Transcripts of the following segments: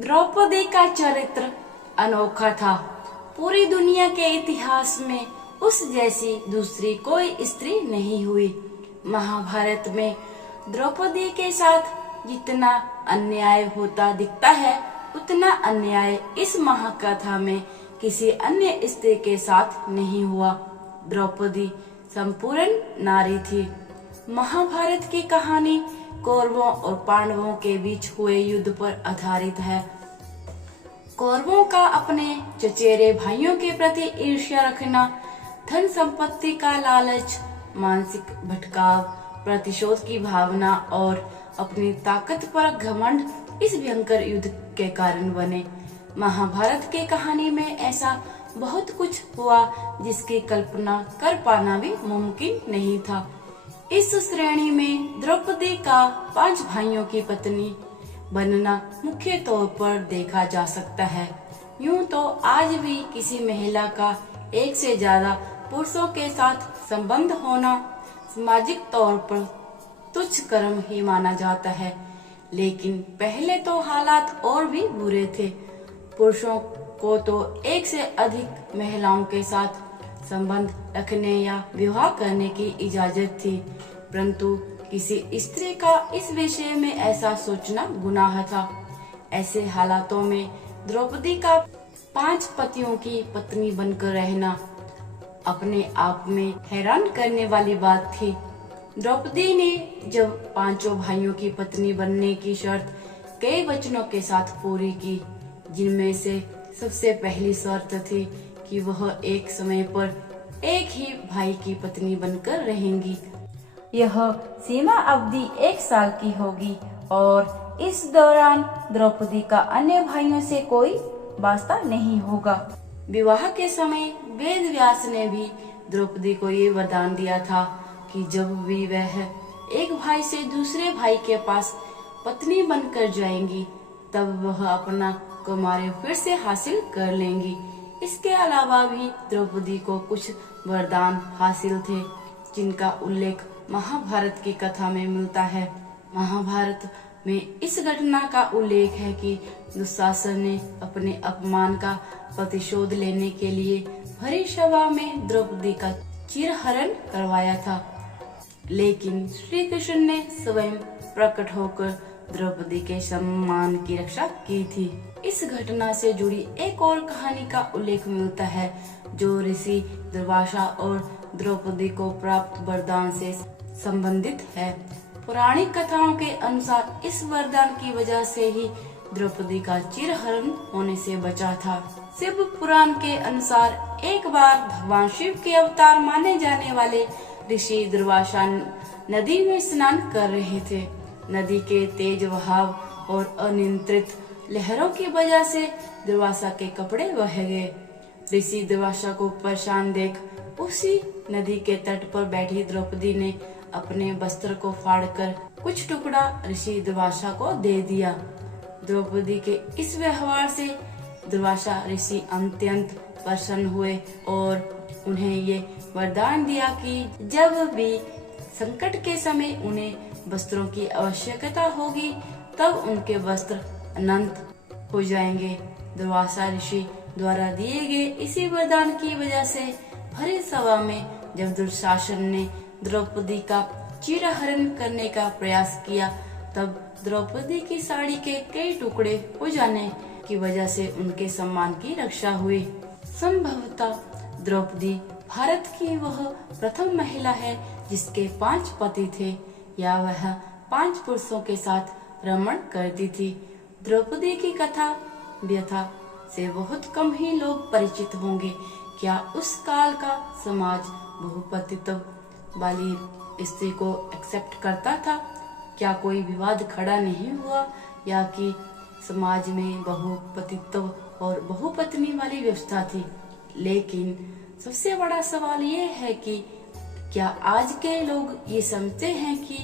द्रौपदी का चरित्र अनोखा था। पूरी दुनिया के इतिहास में उस जैसी दूसरी कोई स्त्री नहीं हुई। महाभारत में द्रौपदी के साथ जितना अन्याय होता दिखता है, उतना अन्याय इस महाकथा में किसी अन्य स्त्री के साथ नहीं हुआ। द्रौपदी संपूर्ण नारी थी। महाभारत की कहानी कौरवों और पांडवों के बीच हुए युद्ध पर आधारित है। कौरवों का अपने चचेरे भाइयों के प्रति ईर्ष्या रखना, धन संपत्ति का लालच, मानसिक भटकाव, प्रतिशोध की भावना और अपनी ताकत पर घमंड इस भयंकर युद्ध के कारण बने। महाभारत की कहानी में ऐसा बहुत कुछ हुआ जिसकी कल्पना कर पाना भी मुमकिन नहीं था। इस श्रेणी में द्रौपदी का 5 भाइयों की पत्नी बनना मुख्य तौर पर देखा जा सकता है। यूं तो आज भी किसी महिला का एक से ज्यादा पुरुषों के साथ संबंध होना सामाजिक तौर पर तुच्छ कर्म ही माना जाता है, लेकिन पहले तो हालात और भी बुरे थे। पुरुषों को तो एक से अधिक महिलाओं के साथ संबंध रखने या विवाह करने की इजाजत थी, परंतु किसी स्त्री का इस विषय में ऐसा सोचना गुनाह था। ऐसे हालातों में द्रौपदी का 5 पतियों की पत्नी बनकर रहना अपने आप में हैरान करने वाली बात थी। द्रौपदी ने जब 5 भाइयों की पत्नी बनने की शर्त कई वचनों के साथ पूरी की, जिनमें से सबसे पहली शर्त थी कि वह एक समय पर एक ही भाई की पत्नी बनकर रहेंगी। यह सीमा अवधि 1 साल की होगी और इस दौरान द्रौपदी का अन्य भाइयों से कोई वास्ता नहीं होगा। विवाह के समय वेद व्यास ने भी द्रौपदी को ये वरदान दिया था कि जब भी वह एक भाई से दूसरे भाई के पास पत्नी बनकर जाएंगी, तब वह अपना कौमार्य फिर से हासिल कर लेंगी। इसके अलावा भी द्रौपदी को कुछ वरदान हासिल थे, जिनका उल्लेख महाभारत की कथा में मिलता है। महाभारत में इस घटना का उल्लेख है कि दुशासन ने अपने अपमान का प्रतिशोध लेने के लिए भरी सभा में द्रौपदी का चिरहरण करवाया था, लेकिन श्री कृष्ण ने स्वयं प्रकट होकर द्रौपदी के सम्मान की रक्षा की थी। इस घटना से जुड़ी एक और कहानी का उल्लेख मिलता है, जो ऋषि दुर्वासा और द्रौपदी को प्राप्त वरदान से संबंधित है। पौराणिक कथाओं के अनुसार इस वरदान की वजह से ही द्रौपदी का चिरहरण होने से बचा था। शिव पुराण के अनुसार एक बार भगवान शिव के अवतार माने जाने वाले ऋषि दुर्वासा नदी में स्नान कर रहे थे। नदी के तेज बहाव और अनियंत्रित लहरों की वजह से दुर्वासा के कपड़े बह गए। ऋषि दुर्वासा को परेशान देख उसी नदी के तट पर बैठी द्रौपदी ने अपने वस्त्र को फाड़कर कुछ टुकड़ा ऋषि दुर्वासा को दे दिया। द्रौपदी के इस व्यवहार से दुर्वासा ऋषि अत्यंत प्रसन्न हुए और उन्हें ये वरदान दिया कि जब भी संकट के समय उन्हें वस्त्रों की आवश्यकता होगी, तब उनके वस्त्र अनंत हो जाएंगे। दुर्वासा ऋषि द्वारा दिए गए इसी वरदान की वजह से भरी सभा में जब दुशासन ने द्रौपदी का चिरहरण करने का प्रयास किया, तब द्रौपदी की साड़ी के कई टुकड़े हो जाने की वजह से उनके सम्मान की रक्षा हुई। संभवतः द्रौपदी भारत की वह प्रथम महिला है जिसके 5 पति थे, या वह 5 पुरुषों के साथ रमण करती थी। द्रौपदी की कथा व्यथा से बहुत कम ही लोग परिचित होंगे। क्या उस काल का समाज बहुपतित्व वाली स्त्री को एक्सेप्ट करता था? क्या कोई विवाद खड़ा नहीं हुआ, या कि समाज में बहुपतित्व और बहुपत्नी वाली व्यवस्था थी? लेकिन सबसे बड़ा सवाल ये है कि क्या आज के लोग ये समझते हैं कि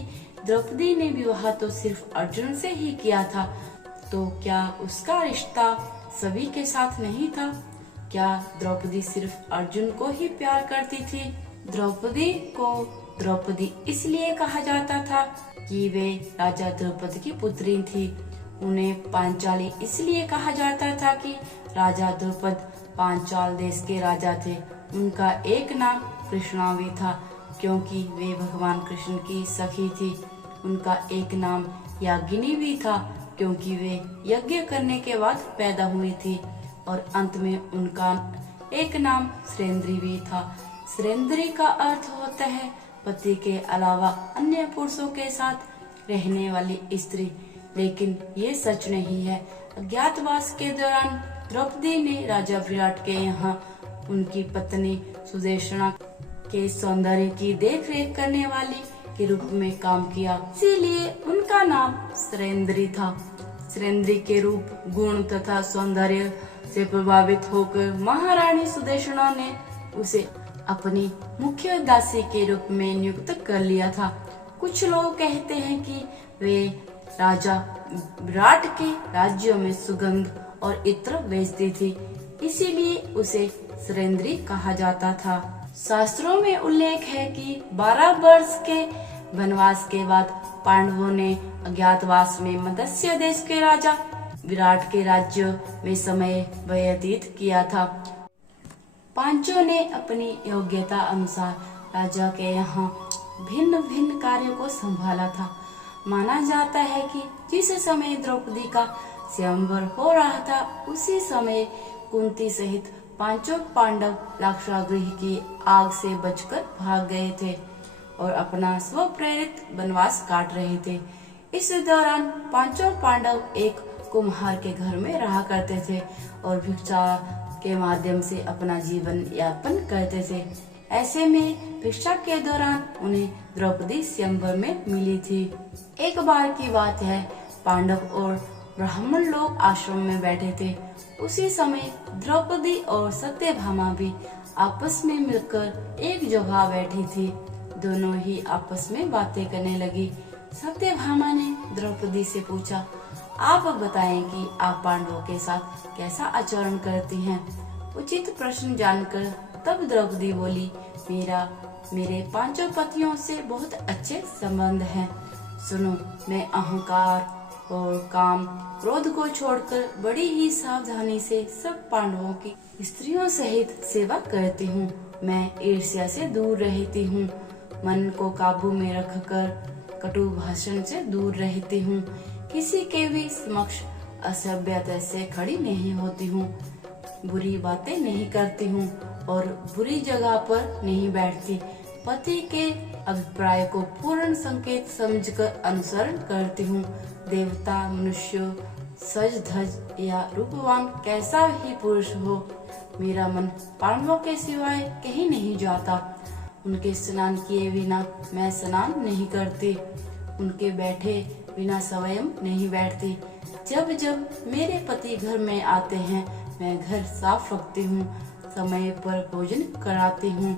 द्रौपदी ने विवाह तो सिर्फ अर्जुन से ही किया था, तो क्या उसका रिश्ता सभी के साथ नहीं था? क्या द्रौपदी सिर्फ अर्जुन को ही प्यार करती थी? द्रौपदी को द्रौपदी इसलिए कहा जाता था कि वे राजा द्रौपद की पुत्री थी। उन्हें पांचाली इसलिए कहा जाता था कि राजा द्रुपद पांचाल देश के राजा थे। उनका एक नाम कृष्णा भी था क्योंकि वे भगवान कृष्ण की सखी थी। उनका एक नाम यागिनी भी था क्योंकि वे यज्ञ करने के बाद पैदा हुई थी। और अंत में उनका एक नाम सुरेंद्री भी था। सुरेंद्री का अर्थ होता है पति के अलावा अन्य पुरुषों के साथ रहने वाली स्त्री, लेकिन ये सच नहीं है। अज्ञातवास के दौरान द्रौपदी ने राजा विराट के यहाँ उनकी पत्नी सुदेशना के सौंदर्य की देखरेख करने वाली के रूप में काम किया, इसीलिए उनका नाम सुरेंद्री था। सुरेंद्री के रूप, गुण तथा सौंदर्य से प्रभावित होकर महारानी सुदेशना ने उसे अपनी मुख्य दासी के रूप में नियुक्त कर लिया था। कुछ लोग कहते हैं कि वे राजा विराट के राज्यों में सुगंध और इत्र बेचती थी, इसीलिए उसे सुरेंद्री कहा जाता था। शास्त्रों में उल्लेख है कि 12 वर्ष के वनवास के बाद पांडवों ने अज्ञातवास में मत्स्य देश के राजा विराट के राज्य में समय व्यतीत किया था। पांचों ने अपनी योग्यता अनुसार राजा के यहाँ भिन्न भिन्न कार्यों को संभाला था। माना जाता है कि जिस समय द्रौपदी का स्वयंवर हो रहा था उसी समय कुंती सहित पांचों पांडव लाक्षागृह की आग से बचकर भाग गए थे और अपना स्वप्रेरित वनवास काट रहे थे। इस दौरान पांचों पांडव एक कुम्हार के घर में रहा करते थे और भिक्षा के माध्यम से अपना जीवन यापन करते थे। ऐसे में भिक्षा के दौरान उन्हें द्रौपदी स्वयंवर में मिली थी। एक बार की बात है, पांडव और ब्राह्मण लोग आश्रम में बैठे थे। उसी समय द्रौपदी और सत्यभामा भी आपस में मिलकर एक जगह बैठी थी। दोनों ही आपस में बातें करने लगी। सत्यभामा ने द्रौपदी से पूछा, आप बताएं कि आप पांडवों के साथ कैसा आचरण करती हैं। उचित प्रश्न जानकर तब द्रौपदी बोली, मेरे पांचों पतियों से बहुत अच्छे संबंध हैं। सुनो, मैं अहंकार और काम क्रोध को छोड़कर बड़ी ही सावधानी से सब पांडवों की स्त्रियों सहित सेवा करती हूँ। मैं ईर्ष्या से दूर रहती हूँ, मन को काबू में रखकर कटु भाषण से दूर रहती हूँ, किसी के भी समक्ष असभ्यता से खड़ी नहीं होती हूँ, बुरी बातें नहीं करती हूँ और बुरी जगह पर नहीं बैठती। पति के अभिप्राय को पूर्ण संकेत समझकर अनुसरण करती हूँ। देवता, मनुष्य, सज धज या रूपवान कैसा ही पुरुष हो, मेरा मन पांडवों के सिवाय कहीं नहीं जाता। उनके स्नान किए बिना मैं स्नान नहीं करती, उनके बैठे बिना स्वयं नहीं बैठती। जब जब मेरे पति घर में आते हैं मैं घर साफ रखती हूँ, समय पर भोजन कराती हूँ,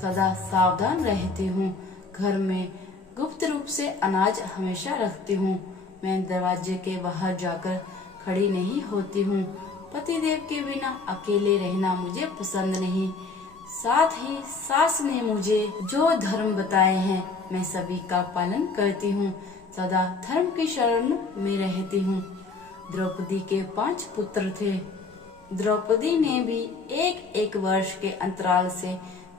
सदा सावधान रहती हूँ। घर में गुप्त रूप से अनाज हमेशा रखती हूँ। मैं दरवाजे के बाहर जाकर खड़ी नहीं होती हूँ। पतिदेव के बिना अकेले रहना मुझे पसंद नहीं। साथ ही सास ने मुझे जो धर्म बताए हैं मैं सभी का पालन करती हूँ, सदा धर्म की शरण में रहती हूँ। द्रौपदी के 5 पुत्र थे। द्रौपदी ने भी एक एक वर्ष के अंतराल से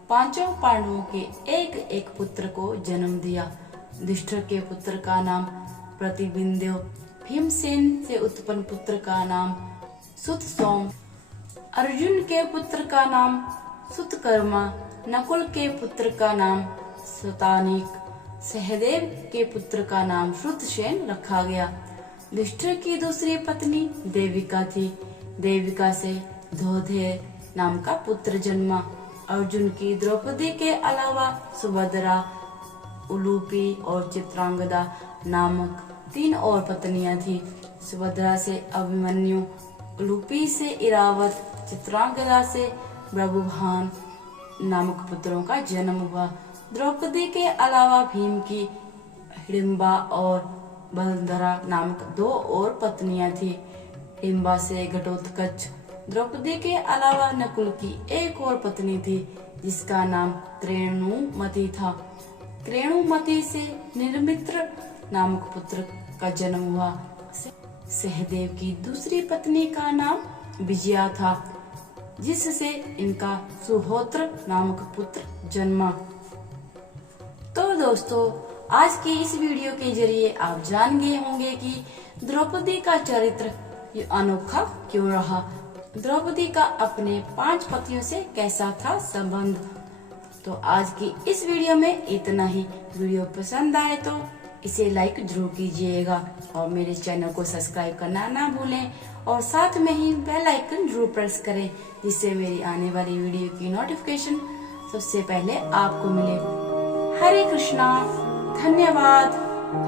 पांचों पांडवों के एक एक पुत्र को जन्म दिया। युधिष्ठिर के पुत्र का नाम प्रतिबिंदु, भीमसेन से उत्पन्न पुत्र का नाम सुतसोम, अर्जुन के पुत्र का नाम सुतकर्मा, नकुल के पुत्र का नाम शतानीक, सहदेव के पुत्र का नाम श्रुतसेन रखा गया। युधिष्ठिर की दूसरी पत्नी देविका थी। देविका से धोधेय नाम का पुत्र जन्मा। अर्जुन की द्रौपदी के अलावा सुभद्रा, उलूपी और चित्रांगदा नामक 3 और पत्नियां थी। सुभद्रा से अभिमन्यु, उलूपी से इरावत, चित्रांगदा से प्रभुभान नामक पुत्रों का जन्म हुआ। द्रौपदी के अलावा भीम की हिडिंबा और बलधरा नामक 2 और पत्नियां थी। हिडिंबा से घटोत्कच। द्रौपदी के अलावा नकुल की एक और पत्नी थी जिसका नाम त्रेणुमति था। त्रेणुमति से निर्मित्र नामक पुत्र का जन्म हुआ। सहदेव की दूसरी पत्नी का नाम विजया था, जिससे इनका सुहोत्र नामक पुत्र जन्मा। तो दोस्तों, आज की इस वीडियो के जरिए आप जान गए होंगे कि द्रौपदी का चरित्र ये अनोखा क्यों रहा, द्रौपदी का अपने 5 पतियों से कैसा था संबंध। तो आज की इस वीडियो में इतना ही। वीडियो पसंद आए तो इसे लाइक जरूर कीजिएगा और मेरे चैनल को सब्सक्राइब करना ना भूलें और साथ में ही बेल आइकन जरूर प्रेस करें, जिससे मेरी आने वाली वीडियो की नोटिफिकेशन सबसे पहले आपको मिले। हरे कृष्णा, धन्यवाद।